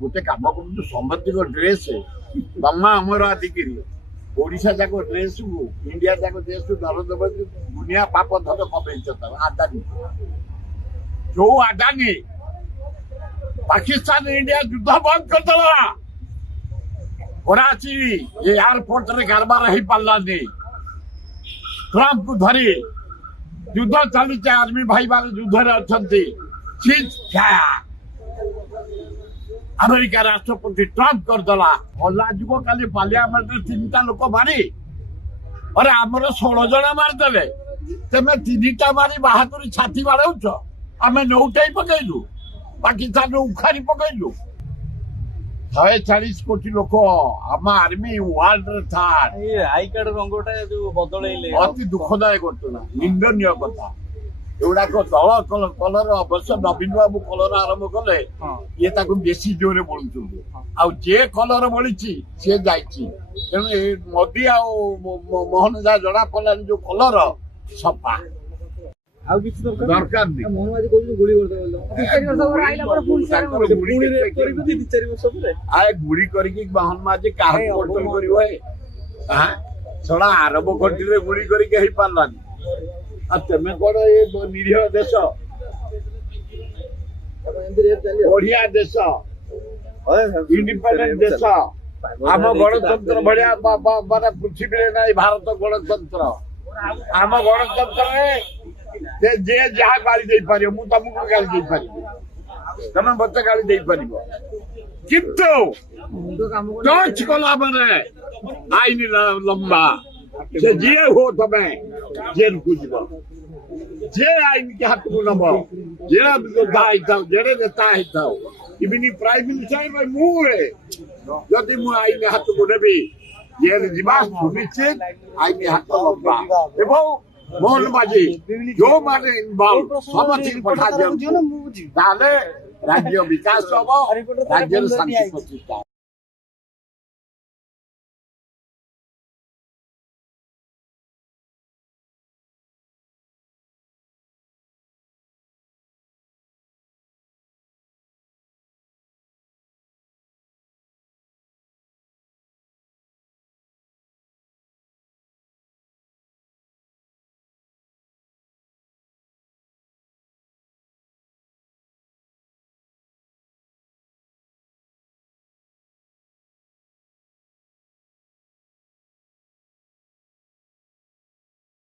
गोटे कम कर समृद्धि ड्रेस तमा आमर आदिकी ओडिशा जाक ड्रेस को इंडिया जाक ड्रेस को दर दब दुनिया पाप धर कमेच आदानी जो आदानी पाकिस्तान इंडिया युद्ध बंद करदेला कराची एयरपोर्ट रे कारबार हो पारानी ट्रंप को धरी युद्ध चली आर्मी भाई मान युद्ध अच्छा अमेरिका राष्ट्रपति ट्रंप करदेला हला जुग काली पार्लियामेंट तीनटा लोक मारी अरे आमर 16 जन मारिदे तेमे तीनटा मारी बाहादुरी छाती बाड़ौच आम नौटाई पकईलु पाकिस्तान उखाड़ी पकईलु 140 कोटी लोक आम army world third I card Rungta जो बदलैले अति दुखदायक घटना निंदनीय कथा एगुड़ाक दल कलर अवश्य नवीन बाबू कलर आरंभ कले ये बेसी जोरे बोलुं जे कलर बोली सी जाइए तेणु मोदी आ मोहन झा जना पड़ा जो कलर सफा दरकार गुड़ी करके मोहन माझी क्या छड़ा आरंभ कर गुड़ी करके पारानी तेमे कौन ये निरीह देश बढ़िया देश इंडिपेंडेंट देश आम गणतंत्र भाया माना पृथ्वी ना भारत गणतंत्र आम गणतंत्र जे जहाँ गाड़ी दे पार मु तुमको गाड़ी दे पारि तमें मत गाड़ी दे पार किंतु टच कला माने आईन लंबा से जी हो तमें जेल को जे आईन के हाथ को नब जे जेड़े नेता इवन प्राइम मिनिस्टर मुझे जदि मु आईन हाथ को नेबी जेल जीवा सुनिश्चित आईन हाथ लंबा एवं मोहन माझी जो माने इनवॉल्व समस्त पठा दियो राज्य विकास हम राज्य शांति प्रतिष्ठा।